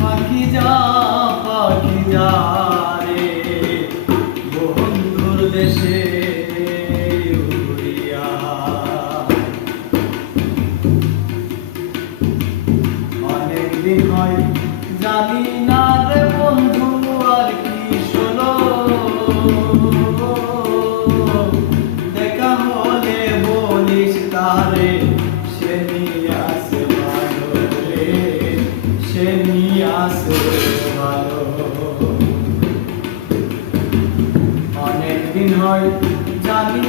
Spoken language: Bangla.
পাখি যা রে বন্ধুর দেশে উড়িয়া। অনেকদিন হয় জানি না রে বন্ধু আর কি শোনো, দেখা হলে বলিস তারে সে নিয়ে আসে ভালো রে, সে নিয়ে আসে ভালো। অনেকদিন হয় জানি